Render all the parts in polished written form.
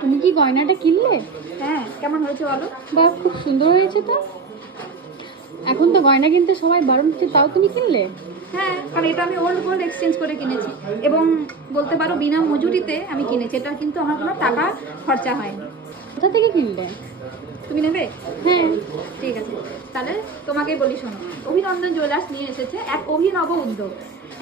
তুমি কি গয়নাটা কিনলে? হ্যাঁ, কেমন হয়েছে বলো? বাহ, খুব সুন্দর হয়েছে তো। এখন তো গয়না কিনতে সবাই বারণ করছে, তাও তুমি কিনলে? হ্যাঁ, কারণ এটা আমি ওল্ড গোল্ড এক্সচেঞ্জ করে কিনেছি এবং বলতে পারো বিনা মজুরিতে আমি কিনেছি। এটা কিন্তু আমার কোনো টাকা খরচা হয়নি। কোথা থেকে কিনলে? তুমি নেবে? হ্যাঁ। ঠিক আছে, তাহলে তোমাকে বলি শোনো। অভিনন্দন জুয়েলার্স নিয়ে এসেছে এক অভিনব উদ্যোগ।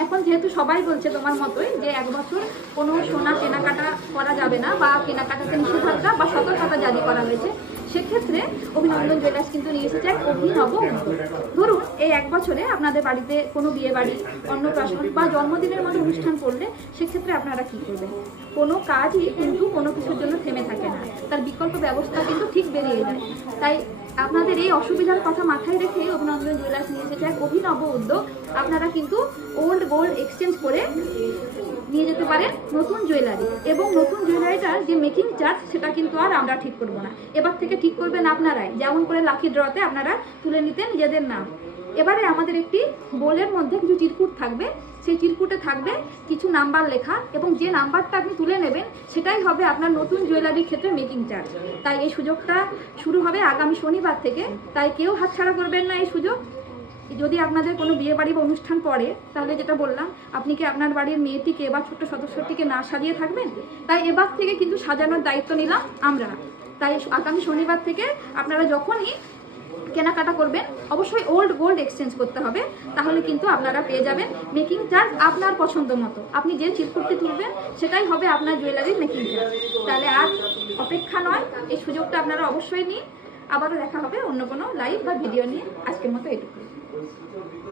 এখন যেহেতু সবাই বলছে তোমার মতোই যে 1 বছর কোনো সোনা কেনাকাটা করা যাবে না বা কেনাকাটাতে নিষেধাজ্ঞা বা সতর্কতা জারি করা হয়েছে, সেক্ষেত্রে অভিনন্দন জুয়েলার্স কিন্তু নিয়ে এসেছে এক অভিনব উদ্যোগ। ধরুন এই 1 বছরে আপনাদের বাড়িতে কোনো বিয়ে বাড়ি, অন্নপ্রাশন বা জন্মদিনের মতো অনুষ্ঠান পড়লে সেক্ষেত্রে আপনারা কী করবেন? কোনো কাজই কিন্তু কোনো কিছুর জন্য থেমে থাকে না, তার বিকল্প ব্যবস্থা কিন্তু ঠিক বেরিয়ে যায়। তাই আপনাদের এই অসুবিধার কথা মাথায় রেখে অভিনন্দন জুয়েলার্স নিয়ে এসেছে এক অভিনব উদ্যোগ। আপনারা কিন্তু ওল্ড গোল্ড এক্সচেঞ্জ করে নিয়ে যেতে পারেন নতুন জুয়েলারি, এবং নতুন জুয়েলারিটার যে মেকিং চার্জ সেটা কিন্তু আর আমরা ঠিক করব না। এবার থেকে ঠিক করবেন আপনারাই, যেমন করে লাকি ড্রতে আপনারা তুলে নিতেন নিজেদের নাম। এবারে আমাদের একটি বোলের মধ্যে কিছু চিরকুট থাকবে, সেই চিরকুটে থাকবে কিছু নাম্বার লেখা, এবং যে নাম্বারটা আপনি তুলে নেবেন সেটাই হবে আপনার নতুন জুয়েলারির ক্ষেত্রে মেকিং চার্জ। তাই এই সুযোগটা শুরু হবে আগামী শনিবার থেকে, তাই কেউ হাতছাড়া করবেন না এই সুযোগ। যদি আপনাদের কোনো বিয়ে বাড়ি বা অনুষ্ঠান পড়ে, তাহলে যেটা বললাম, আপনি কি আপনার বাড়ির মেয়েটিকে বা ছোট্ট সদস্যটিকে না সাজিয়ে থাকবেন? তাই এবার থেকে কিন্তু সাজানোর দায়িত্ব নিলাম আমরা। তাই আগামী শনিবার থেকে আপনারা যখনই কেনাকাটা করবেন অবশ্যই ওল্ড গোল্ড এক্সচেঞ্জ করতে হবে, তাহলে কিন্তু আপনারা পেয়ে যাবেন মেকিং চার্জ আপনার পছন্দ মতো। আপনি যে চিরকুটটি তুলবেন সেটাই হবে আপনার জুয়েলারির মেকিং চার্জ। তাহলে আর অপেক্ষা নয়, এই সুযোগটা আপনারা অবশ্যই নিন। আবারও দেখা হবে অন্য কোনো লাইভ বা ভিডিও নিয়ে। আজকের মতো এটুকু।